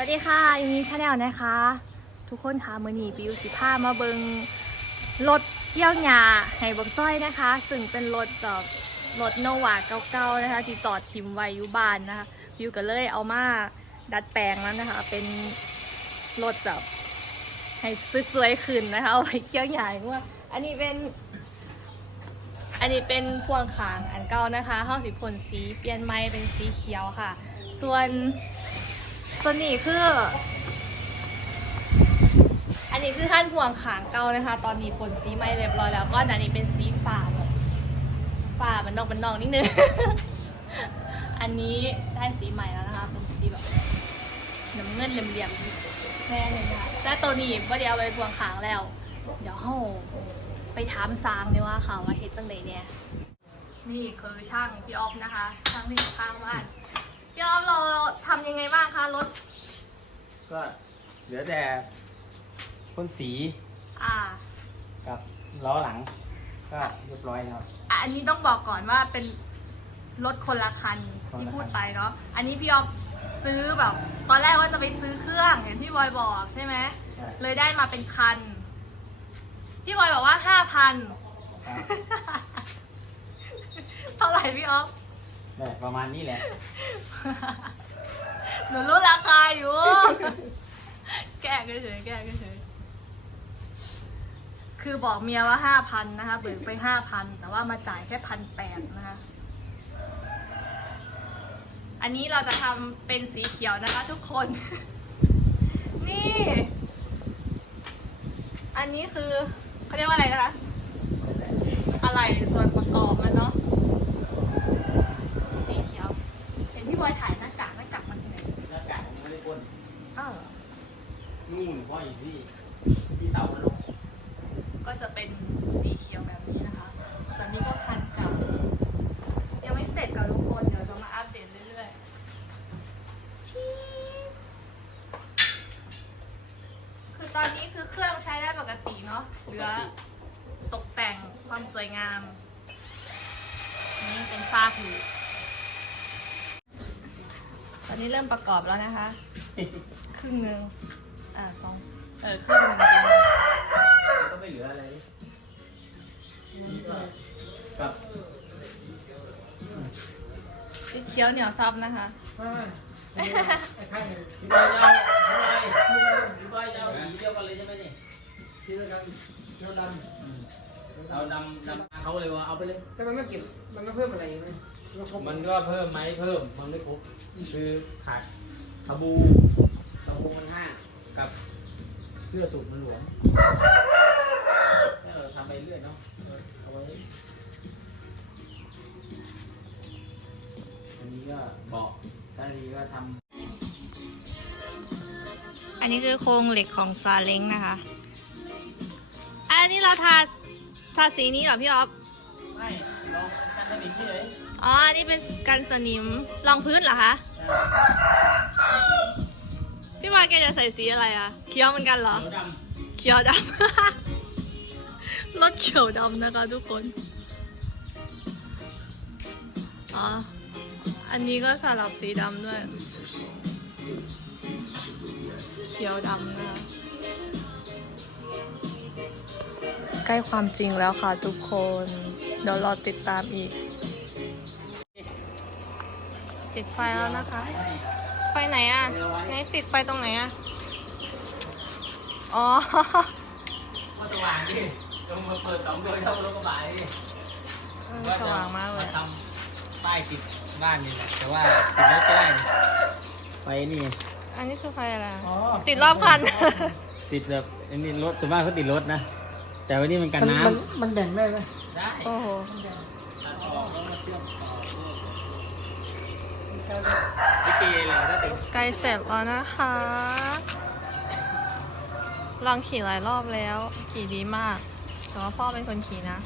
วัสดีค่ะยูนิชาแนลนะคะ ทุกคนคะมือนีบิวสิพามาเบิงรถเที่ยวหยาให้บักจ้อยนะคะ ซึ่งเป็นรถแบบรถโนวาเก่าๆนะคะที่จอดทิมไว้อยู่บ้านนะคะบิวก็เลยเอามาดัดแปลงแล้วนะคะ เป็นรถแบบให้สวยๆขึ้นนะคะเอาไว้เที่ยวหยาว่าอันนี้เป็น อันนี้เป็นพวงขางอันเก่านะคะห้าสิบผลสีเปลี่ยนไม้เป็นสีเขียวค่ะ ส่วน ส่วนนี้คือ อันนี้คือขั้นพวงขางเก่านะคะ ตอนนี้ผลสีไม่เรียบร้อยแล้ว ก็อันนี้เป็นสีฟ้าแบบฟ้ามันนอกมันนอกนิดนึง อันนี้ได้สีใหม่แล้วนะคะ เป็นสีแบบน้ำเงินเหลี่ยมๆแน่เลยนะคะแต่ตัวนี้ว่าเดี๋ยวเอาไปพวงขางแล้ว เดี๋ยวเราไปถามซางดีว่าค่ะว่าเฮ็ดจังไดเนี่ยนี่คือช่างพี่ออฟนะคะ ช่างที่อยู่ข้างบ้าน พี่ออฟเราทำยังไงบ้างคะรถ ก็เหลือแต่พ่นสีอ่ากับล้อหลัง ก็เรียบร้อยแล้ว อะอันนี้ต้องบอกก่อนว่าเป็นรถคนละคันคนละคันที่พูดไปเนาะ อันนี้พี่ออฟซื้อแบบ ตอนแรกว่าจะไปซื้อเครื่องเห็นพี่บอยบอกใช่ไหม ใช่ เลยได้มาเป็นคัน พี่บอยบอกว่าห้าพันครับเท่าไหร่พี่ออฟ เนี่ยประมาณนี้แหละ หนูรู้ราคาอยู่ แกล้งเฉยๆแกล้งเฉยๆคือบอกเมียว่าห้าพันนะคะเบิกไปห้าพันแต่ว่ามาจ่ายแค่พันแปดนะคะ อันนี้เราจะทำเป็นสีเขียวนะคะทุกคน นี่ อันนี้คือเขาเรียกว่าอะไรนะคะ อะไรส่วนประกอบมันเนาะ สีเขียว เห็นพี่บอยถ่ายหน้ากากหน้ากากมันที่ไหน หน้ากากยังไม่ได้พ่น อ้าวเหรอ นู่นเพราะอยู่ ที่ที่เสามันลงก็จะเป็นสีเขียวแบบนี้นะคะ ส่วนนี้ก็คันเก่ายังไม่เสร็จค่ะทุกคนเดี๋ยวจะมาอัปเดตเรื่อยๆชีดคือตอนนี้คือเครื่องใช้ได้ปกติเนาะเหลือตกแต่งความสวยงาม นี่เป็นฝ้าผิวตอนนี้เริ่มประกอบแล้วนะคะ ครึ่งหนึ่งอ่าสอง เออครึ่งหนึงจริงก็ไม่เหลืออะไรนี่ก็กับสีเขียวเหนียวซับนะคะไอ้ข้างหนึ่งพี่บอยจะเอาเท่าไร่พี่บอยจะเอาสีเดียวกันเลยใช่ไหมนี่ที่แล้วกันเที่ยวดอืมเอาดำดำเขาเลยว่าเอาไปเลย แต่มันก็เก็บมันก็เพิ่มอะไรไหมมันครบมันก็เพิ่มไหมเพิ่ม มันไม่ครบคือขาดคาบูคาบูมันห้ากับ เสื้อสูทมันหลวมแล้วเราทำไปเรื่อยเนาะเอาไว้อันนี้ก็บอกถ้าอันนี้ก็ทอันนี้คือโครงเหล็กของซาเล้งนะคะ อันนี้เราทาทาสีนี้เหรอพี่ออฟำไม่ลองกันสนิมเลยอ๋อ อันนี้เป็นกันสนิมรองพื้นเหรอคะ พี่วายแกจะใส่สีอะไรอะเขียวเหมือนกันเหรอ เขียวดเขียวดำ รถเขียวดำนะคะทุกคน อ๋อ อันนี้ก็สลับสีดำด้วย เขียวดำนะคะ ใกล้ความจริงแล้วค่ะทุกคน เดี๋ยวรอติดตามอีก ติดไฟแล้วนะคะ ไฟไหนอะ ไหนติดไฟตรงไหนอะ อ๋อำก็สว่างดิลงมาเปิดสองโดยเท่ารถกระบะดิเออสว่างมากเลย ทำป้ายติดบ้านนี่แหละแต่ว่าติดรถก็ได้นี่ไปนี่ อันนี้คือไฟอะไรอะติดรอบคัน ติดแบบอันนี้รถส่วนมากเขาติดรถนะ แต่วันนี้มันกันมันน้มันมันแบ่งได้ไหมำได้โอ้โห ตัดออกแล้วมาเชื่อมต่อ ไกลยถ้าติดใกลเสร็จแล้วนะคะ ลองขี่หลายรอบแล้ว ขี่ดีมาก แต่ว่าพ่อเป็นคนขี่นะ